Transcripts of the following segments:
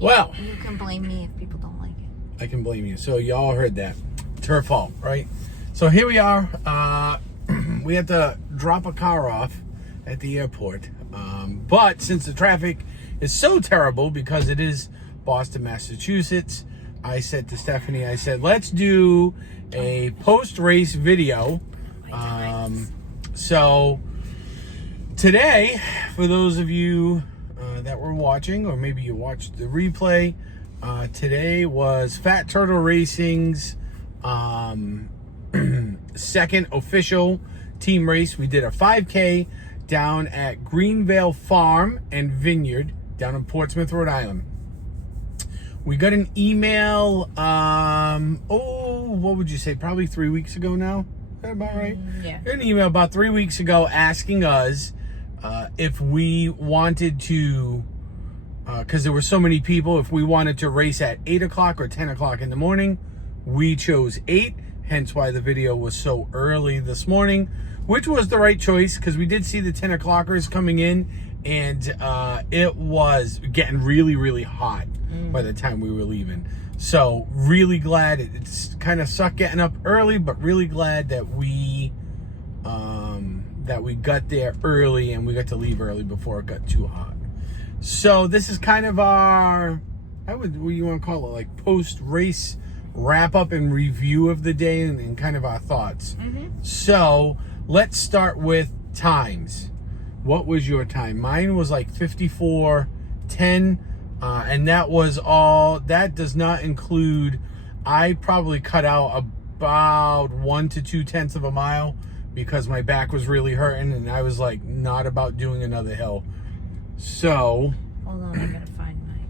Well, you can blame me if people don't like it. I can blame you. So y'all heard that. It's her fault, right? So here we are. We have to drop a car off at the airport. But since the traffic is so terrible because it is Boston, Massachusetts, I said to Stephanie, I said, let's do a post-race video. So today, for those of you that were watching, or maybe you watched the replay, today was Fat Turtle Racing's second official team race. We did a 5K down at Greenvale Farm and Vineyard down in Portsmouth, Rhode Island. We got an email, what would you say, probably 3 weeks ago now? Is that about right? Yeah. We got an email about 3 weeks ago asking us if we wanted to, because there were so many people, if we wanted to race at 8 o'clock or 10 o'clock in the morning. We chose 8, hence why the video was so early this morning, which was the right choice because we did see the 10 o'clockers coming in, and it was getting really, really hot by the time we were leaving. So really glad. It's kind of sucked getting up early, but really glad that we got there early and we got to leave early before it got too hot. So this is kind of our, what do you want to call it, like post-race wrap-up and review of the day and kind of our thoughts. So let's start with times. What was your time? Mine was like 54:10, and that was all. That does not include, I probably cut out about 1 to 2 tenths of a mile because my back was really hurting and I was like not about doing another hill. So Hold on, I gotta find mine.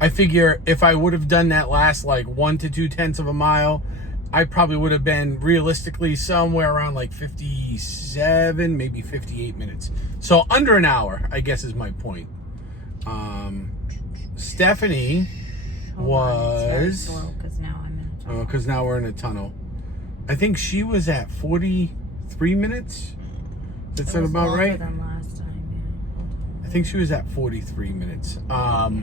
I figure if I would have done that last like 1 to 2 tenths of a mile, I probably would have been realistically somewhere around like 57, maybe 58 minutes. So under an hour, I guess is my point. Stephanie was, because now I'm in a tunnel. because now we're in a tunnel. I think she was at 43 minutes. Does that sound about longer right? Than last time, yeah. Hold on. I think she was at 43 minutes. I have a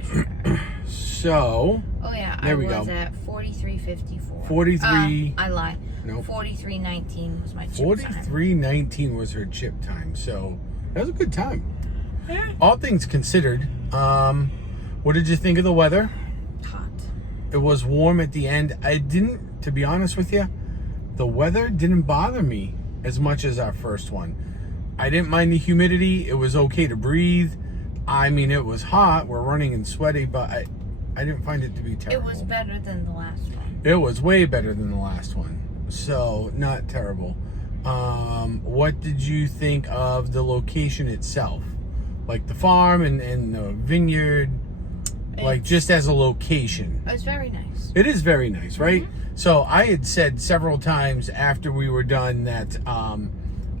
picture. So Oh yeah, there I we was go. at 43:54. 43. I lied. Nope. 43:19 was my chip time. 43:19 was her chip time, so that was a good time. Yeah. All things considered, what did you think of the weather? Hot. It was warm at the end. I didn't, to be honest with you, the weather didn't bother me as much as our first one. I didn't mind the humidity. It was okay to breathe. I mean, it was hot. We're running and sweaty, but I didn't find it to be terrible. It was better than the last one. It was way better than the last one. So, not terrible. What did you think of the location itself? Like the farm and the vineyard? Like just as a location. It was very nice. It is very nice, right? So I had said several times after we were done that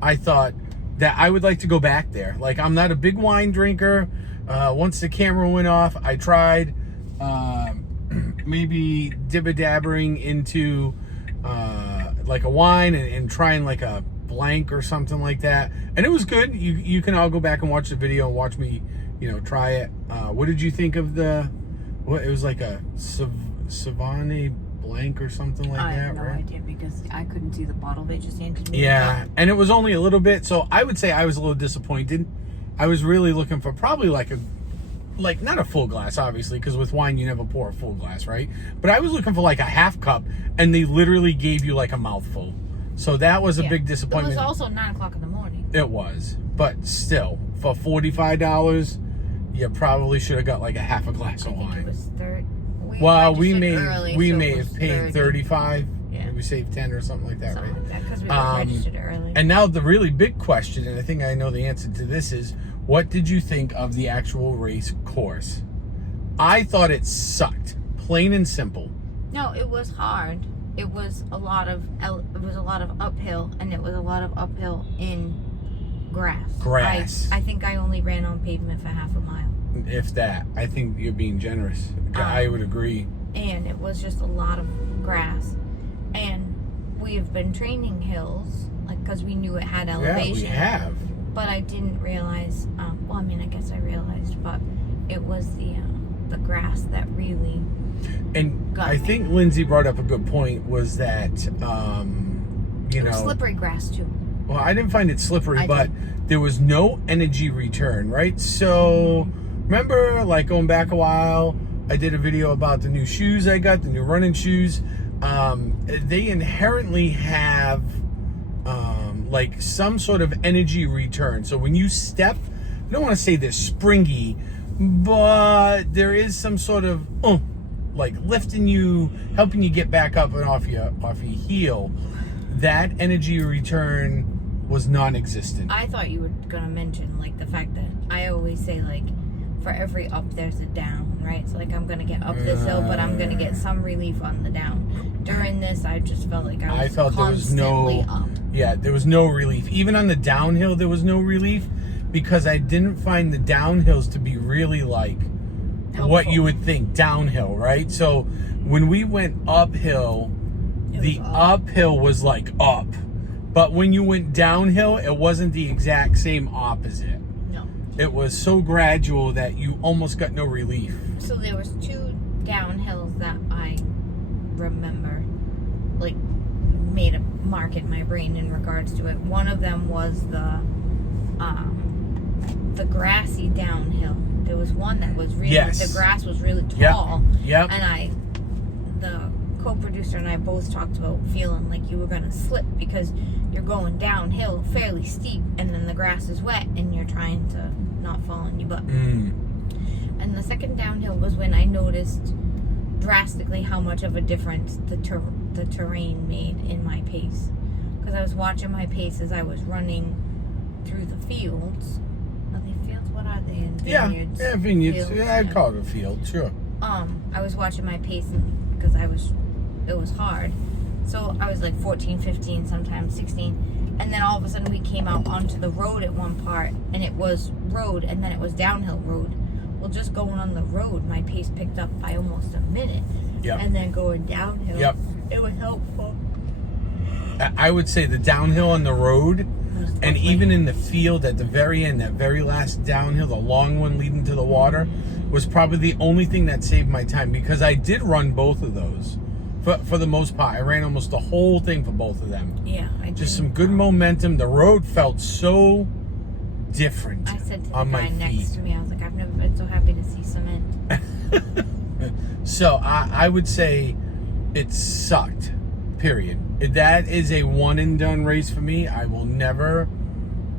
I thought that I would like to go back there. Like, I'm not a big wine drinker. Once the camera went off, I tried maybe dibba-dabbering into like a wine and trying like a blank or something like that. And it was good. You can all go back and watch the video and watch me, try it. What did you think of it was like a Savani blank or something like I that, have no right? idea because I couldn't see the bottle they just handed me. Yeah, and it was only a little bit, so I would say I was a little disappointed. I was really looking for probably like not a full glass, obviously, because with wine you never pour a full glass, right? But I was looking for like a half cup, and they literally gave you like a mouthful. So that was a big disappointment. It was also 9 o'clock in the morning. It was, but still, for $45, you probally should have got like a half a glass of I think wine. it was 30. Well, we registered may early, so it have was paid 30. 35. Yeah. We saved 10 or something like that, Something right? like that because we registered early. And now the really big question, and I think I know the answer to this, is what did you think of the actual race course? I thought it sucked, plain and simple. No, it was hard. It was a lot of uphill, and it was a lot of uphill in grass. I think I only ran on pavement for half a mile. If that, I think you're being generous. I would agree. And it was just a lot of grass. And we have been training hills, like, because we knew it had elevation. Yeah, we have. But I didn't realize, I guess I realized, but it was the the grass that really And got I me. think Lindsay brought up a good point, was that, you know... slippery grass, too. Well, I didn't find it slippery, I but there was no energy return, right? So, remember, like, going back a while, I did a video about the new shoes I got, the new running shoes. They inherently have, like, some sort of energy return. So when you step, I don't want to say they're springy, but there is some sort of, like, lifting you, helping you get back up and off your heel. That energy return was non-existent. I thought you were gonna mention, like, the fact that I always say, like, for every up there's a down, right? So, like, I'm gonna get up this hill, but I'm gonna get some relief on the down. During this, I just felt like I felt there was no up. Yeah, there was no relief. Even on the downhill, there was no relief, because I didn't find the downhills to be really like what you would think downhill, right? So when we went uphill, the uphill was like up. But when you went downhill, it wasn't the exact same opposite. No. It was so gradual that you almost got no relief. So there was 2 downhills that I remember, like, made a mark in my brain in regards to it. One of them was the grassy downhill. There was one that was really, the grass was really tall. Yep. And the co-producer and I both talked about feeling like you were gonna slip because you're going downhill fairly steep, and then the grass is wet and you're trying to not fall on your butt. And the second downhill was when I noticed drastically how much of a difference the terrain made in my pace, because I was watching my pace as I was running through the fields. Are they fields? What are they in? Vineyards? Yeah, vineyards. Fields, I'd call it a field, sure. I was watching my pace because it was hard. So I was like 14, 15, sometimes 16. And then all of a sudden we came out onto the road at one part, and it was road, and then it was downhill road. Well, just going on the road, my pace picked up by almost a minute. Yep. And then going downhill, it was helpful. I would say the downhill on the road, and even in the field at the very end, that very last downhill, the long one leading to the water, was probably the only thing that saved my time, because I did run both of those. For the most part, I ran almost the whole thing for both of them. Yeah, I did. Just some good momentum. The road felt so different. I said to the on guy my next to me, I was like, I've never been so happy to see cement. So I would say it sucked. Period. That is a one and done race for me. I will never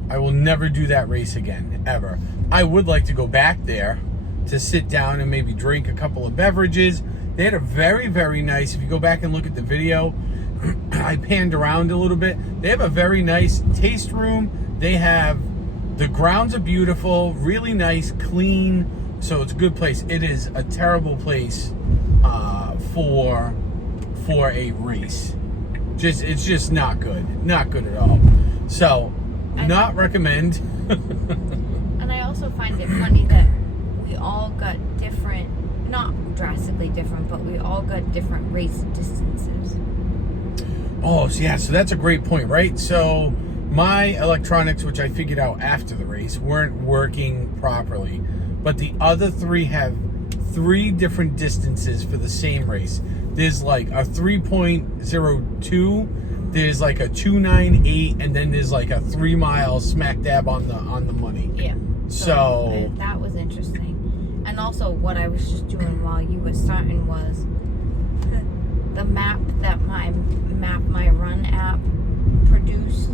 do that race again, ever. I would like to go back there to sit down and maybe drink a couple of beverages. They had a very, very nice, if you go back and look at the video, I panned around a little bit. They have a very nice taste room. The grounds are beautiful, really nice, clean. So it's a good place. It is a terrible place for a race. It's just not good. Not good at all. So, not recommend. And I also find it funny that we all got different, not drastically different, but we all got different race distances. Oh, yeah, so that's a great point, right? So my electronics, which I figured out after the race, weren't working properly. But the other 3 have 3 different distances for the same race. There's like a 3.02, there's like a 298, and then there's like a 3 mile smack dab on the money. Yeah. So that was interesting. And also what I was just doing while you were starting was the map that my Run app produced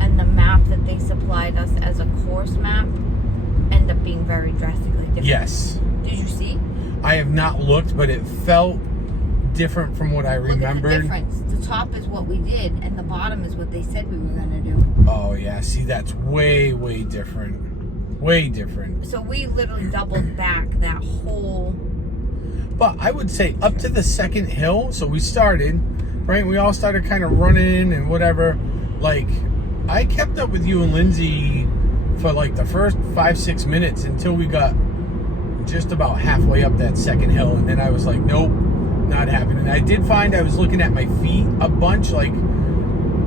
and the map that they supplied us as a course map end up being very drastically different. Yes. Did you see? I have not looked, but it felt different from what I remembered. Look at the difference. The top is what we did, and the bottom is what they said we were going to do. Oh, yeah. See, that's way, way different. Way different. So we literally doubled back that whole... But I would say up to the second hill, so we started, right? We all started kind of running and whatever. Like, I kept up with you and Lindsay for like the first 5-6 minutes until we got just about halfway up that second hill. And then I was like, nope, not happening. I did find I was looking at my feet a bunch, like,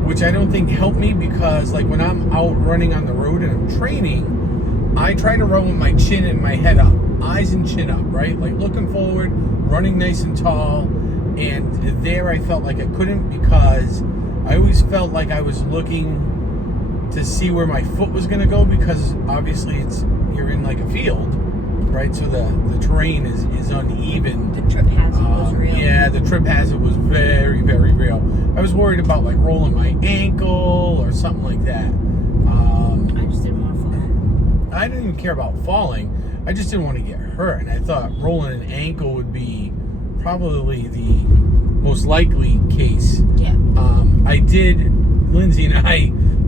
which I don't think helped me, because like when I'm out running on the road and I'm training, I try to run with my chin and my head up. eyes and chin up, right? Like looking forward, running nice and tall. And there I felt like I couldn't, because I always felt like I was looking to see where my foot was going to go, because obviously you're in like a field, right? So the terrain is uneven. The trip hazard was real. Yeah, the trip hazard was very, very real. I was worried about like rolling my ankle or something like that. I just didn't want to fall. I didn't even care about falling. I just didn't want to get hurt. And I thought rolling an ankle would be probably the most likely case. Yeah.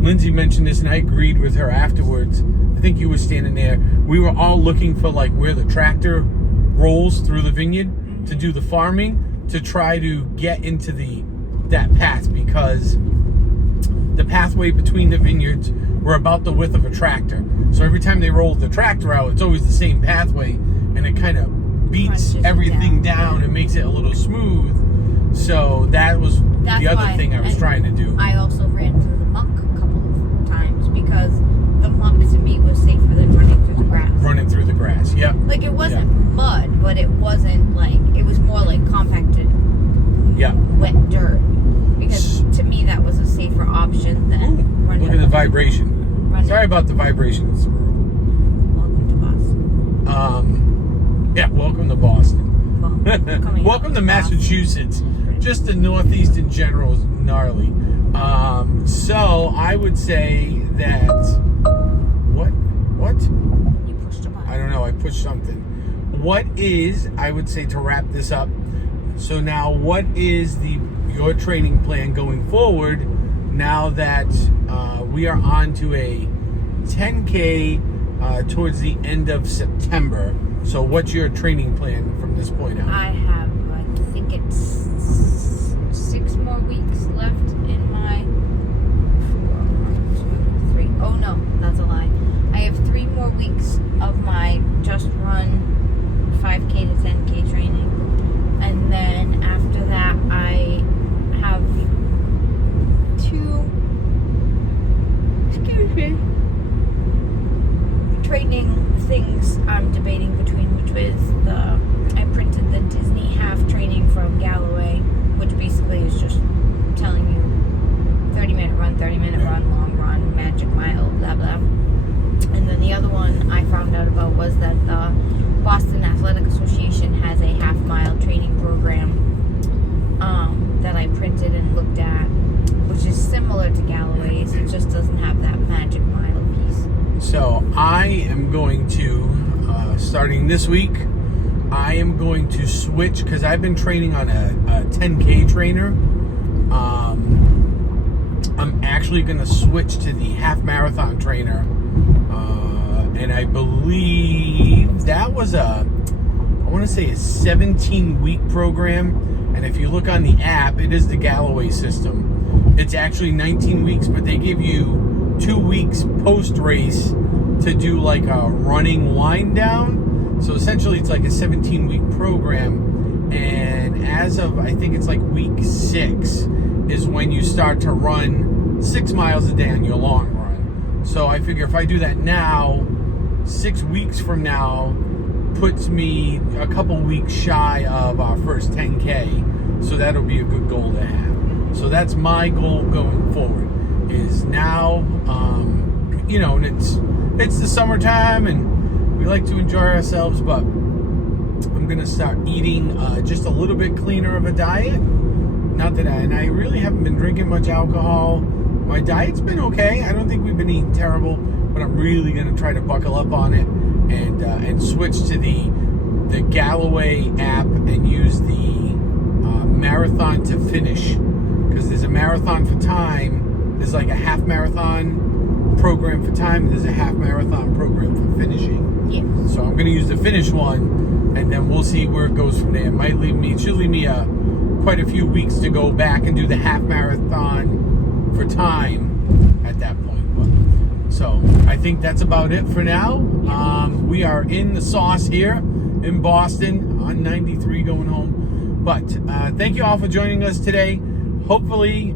Lindsay mentioned this, and I agreed with her afterwards. I think you were standing there. We were all looking for like where the tractor rolls through the vineyard to do the farming, to try to get into that path, because the pathway between the vineyards were about the width of a tractor. So every time they rolled the tractor out, it's always the same pathway, and it kind of beats everything down and makes it a little smooth. So that's the other thing I was trying to do. I also ran through the muck a couple of times, because the muck to me was safer than running through the grass. Running through the grass, yep. Like it wasn't mud, but it wasn't like, it was more like compacted wet dirt. Because to me that was a safer option than running. Look at the vibration. Sorry about the vibrations. Welcome to Boston. Yeah, welcome to Boston. Well, welcome to Massachusetts. Just the Northeast in general is gnarly. So I would say that what? You pushed a button. I don't know. I pushed something. What is, I would say, to wrap this up. So now, what is your training plan going forward? Now that we are on to a 10K towards the end of September. So what's your training plan from this point on? I think it's 6 more weeks left in my 1, 2, 3. Oh no, that's a lie. I have 3 more weeks of my just run 5K to 10K training. And then after that, I have 2 training things I'm debating between, which was I printed the Disney half training from Galloway, which basically is just telling you 30-minute run, 30-minute run, long run, magic mile, blah blah. And then the other one I found out about was that the Boston Athletic Association has a half-mile training program that I printed and looked at, which is similar to Galloway's. It just doesn't have that magic mile piece. So I am going to, starting this week, I am going to switch, because I've been training on a 10K trainer. I'm actually going to switch to the half marathon trainer. And I believe that was I want to say a 17-week program. And if you look on the app, it is the Galloway system. It's actually 19 weeks, but they give you 2 weeks post-race to do like a running wind down. So essentially it's like a 17-week program. And as of, I think it's like week 6 is when you start to run 6 miles a day on your long run. So I figure if I do that now, 6 weeks from now puts me a couple weeks shy of our first 10K. So that'll be a good goal to have. So that's my goal going forward, is now, and it's the summertime and we like to enjoy ourselves, but I'm going to start eating just a little bit cleaner of a diet. Not that I really haven't been drinking much alcohol. My diet's been okay. I don't think we've been eating terrible, but I'm really going to try to buckle up on it and switch to the Galloway app and use the marathon to finish, because there's a marathon for time. There's like a half marathon program for time, and there's a half marathon program for finishing. Yeah. So I'm going to use the finish one, and then we'll see where it goes from there. It should leave me quite a few weeks to go back and do the half marathon for time at that point. So I think that's about it for now. We are in the sauce here in Boston on 93 going home. But thank you all for joining us today. Hopefully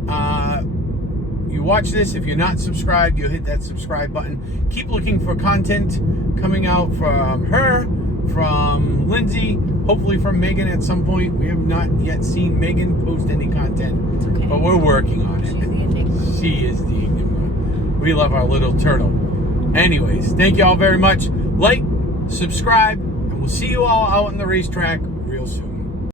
you watch this. If you're not subscribed, you'll hit that subscribe button. Keep looking for content coming out from her, from Lindsay, hopefully from Megan at some point. We have not yet seen Megan post any content, It's okay. but we're working on She's it. the enigma. She is the enigma. We love our little turtle. Anyways, thank you all very much. Like, subscribe, and we'll see you all out on the racetrack real soon.